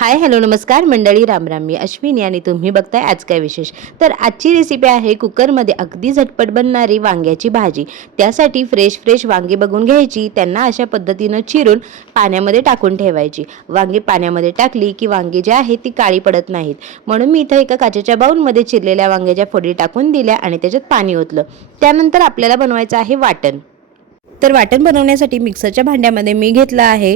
Hi hello नमस्कार. मंडळी रामराम मी अश्विनी आणि तुम्ही बघताय आज काय विशेष? तर आजची रेसिपी आहे कुकरमध्ये अगदी झटपट बनणारी वांग्याची भाजी. त्यासाठी फ्रेश फ्रेश वांगे बघून घ्यायची. त्यांना अशा पद्धतीनं चिरून पाण्यामध्ये टाकून ठेवायची. वांगी पाण्यामध्ये टाकली की वांगी जी आहे ती काळी पडत नाहीत. म्हणून मी इथं एका काचेच्या बाऊलमध्ये चिरलेल्या वांग्याच्या फोडी टाकून दिल्या आणि त्याच्यात पाणी ओतलं. त्यानंतर आपल्याला बनवायचं आहे वाटण. तर वाटण बनवण्यासाठी मिक्सरच्या भांड्यामध्ये मी घेतलं आहे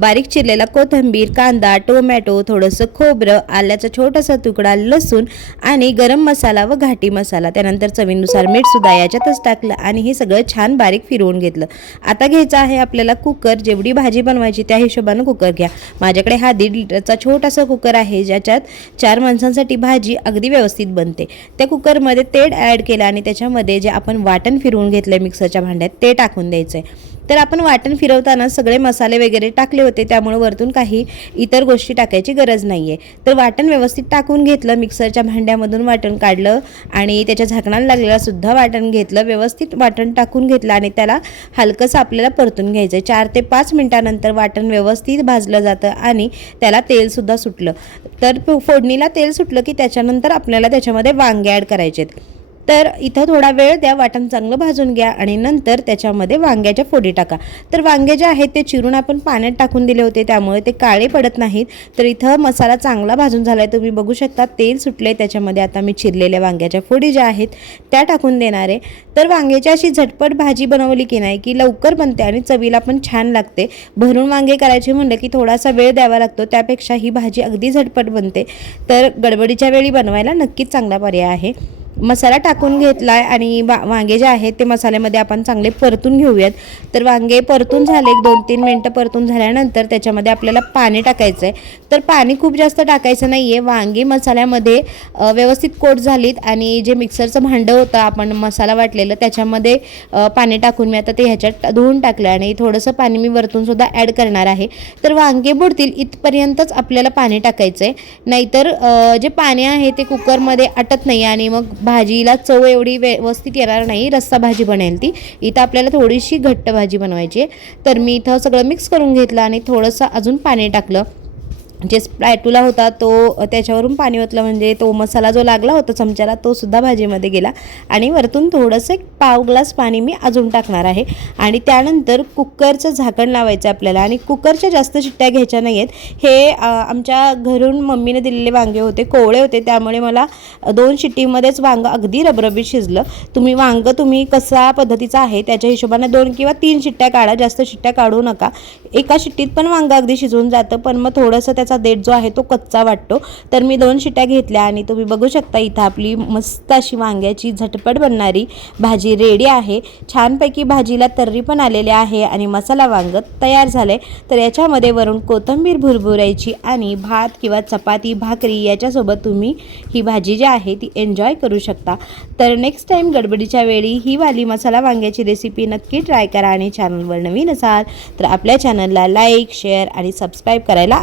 बारीक चिरलेला कोथिंबीर कांदा टोमॅटो थोडंसं खोबरं आल्याचा छोटासा तुकडा लसूण आणि गरम मसाला व घाटी मसाला. त्यानंतर चवीनुसार मीठसुद्धा याच्यातच टाकलं आणि हे सगळं छान बारीक फिरवून घेतलं. आता घ्यायचं आहे आपल्याला कुकर. जेवढी भाजी बनवायची त्या हिशोबानं कुकर घ्या. माझ्याकडे हा दीड लिटरचा छोटासा कुकर आहे ज्याच्यात चार माणसांसाठी भाजी अगदी व्यवस्थित बनते. त्या कुकरमध्ये तेल ॲड केलं आणि त्याच्यामध्ये जे आपण वाटण फिरवून घेतलं मिक्सरच्या भांड्यात ते टाकून द्यायचं. आहे तर आपण वाटण फिरवताना सगळे मसाले वगैरे टाकले होते त्यामुळे वरतून काही इतर गोष्टी टाकायची गरज नाही आहे तर वाटण व्यवस्थित टाकून घेतलं मिक्सरच्या भांड्यामधून वाटण काढलं आणि त्याच्या झाकणाला लागलेलं सुद्धा वाटण घेतलं व्यवस्थित वाटण टाकून घेतलं आणि त्याला हलकंसं आपल्याला परतून घ्यायचं आहे चार ते पाच मिनटानंतर वाटण व्यवस्थित भाजलं जातं आणि त्याला तेलसुद्धा सुटलं. तर फोडणीला तेल सुटलं की त्याच्यानंतर आपल्याला त्याच्यामध्ये वांगे ॲड करायचे आहेत तर इथं थोडा वेळ द्या वाटण चांगलं भाजून घ्या आणि नंतर त्याच्यामध्ये वांग्याच्या फोडी टाका. तर वांगे जे आहेत ते चिरून आपण पाण्यात टाकून दिले होते त्यामुळे ते काळे पडत नाहीत. तर इथं मसाला चांगला भाजून झाला आहे तुम्ही बघू शकता तेल सुटले त्याच्यामध्ये आता मी चिरलेल्या वांग्याच्या फोडी ज्या आहेत त्या टाकून देणार आहे. तर वांग्याची अशी झटपट भाजी बनवली की नाही की लवकर बनते आणि चवीला पण छान लागते. भरून वांगे करायचे म्हणलं की थोडासा वेळ द्यावा लागतो त्यापेक्षा ही भाजी अगदी झटपट बनते. तर गडबडीच्या वेळी बनवायला नक्कीच चांगला पर्याय आहे. मसाला टाकून घेतला आहे आणि वा वांगे जे आहेत ते मसाल्यामध्ये आपण चांगले परतून घेऊयात. तर वांगे परतून झाले एक दोन तीन मिनटं परतून झाल्यानंतर त्याच्यामध्ये आपल्याला पाणी टाकायचं आहे तर पाणी खूप जास्त टाकायचं नाही आहे वांगी मसाल्यामध्ये व्यवस्थित कोट झालीत आणि जे मिक्सरचं भांडं होतं आपण मसाला वाटलेलं त्याच्यामध्ये पाणी टाकून मी आता ते ह्याच्यात धुवून टाकलं आणि थोडंसं पाणी मी वरतूनसुद्धा ॲड करणार आहे. तर वांगे बुडतील इथपर्यंतच आपल्याला पाणी टाकायचं आहे नाहीतर जे पाणी आहे ते कुकरमध्ये आटत नाही आणि मग भाजीला चव एवढी व्यवस्थित येणार नाही रस्सा भाजी बनेल ती. इथं आपल्याला थोडीशी घट्ट भाजी बनवायची आहे. तर मी इथं सगळं मिक्स करून घेतलं आणि थोडंसं अजून पाणी टाकलं. जे स्प्रायटूला होता तो त्याच्यावरून पाणी ओतलं. म्हणजे तो मसाला जो लागला होता चमच्याला तो सुद्धा भाजीमध्ये गेला. आणि वरतून थोडंसं एक पाव ग्लास पाणी मी अजून टाकणार आहे. आणि त्यानंतर कुकरचं झाकण लावायचं आपल्याला. आणि कुकरच्या जास्त शिट्ट्या घ्यायच्या नाही आहेत हे आमच्या घरून मम्मीने दिलेले वांगे होते कोवळे होते. त्यामुळे मला दोन शिट्टीमध्येच वांगं अगदी रबरबीत शिजलं. तुम्ही वांगं तुम्ही कसा पद्धतीचा आहे त्याच्या हिशोबाने दोन किंवा तीन शिट्ट्या काढा. जास्त शिट्ट्या काढू नका. एका शिट्टीत पण वांगं अगदी शिजून जातं. पण मग थोडंसं त्याचा देठ जो आहे तो कच्चा वाटतो. तर मी दोन शिट्या घेतल्या आणि तुम्ही बघू शकता इथं आपली मस्त अशी वांग्याची झटपट बनणारी भाजी रेडी आहे. छानपैकी भाजीला तर्री पण आलेली आहे आणि मसाला वांग तयार झाले तर याच्यामध्ये वरून कोथिंबीर भुरभुरायची आणि भात किंवा चपाती भाकरी याच्यासोबत तुम्ही ही भाजी जी आहे ती एन्जॉय करू शकता. तर नेक्स्ट टाईम गडबडीच्या वेळी ही वाली मसाला वांग्याची रेसिपी नक्की ट्राय करा आणि चॅनलवर नवीन असाल तर आपल्या चॅनलला लाईक शेअर आणि सबस्क्राईब करायला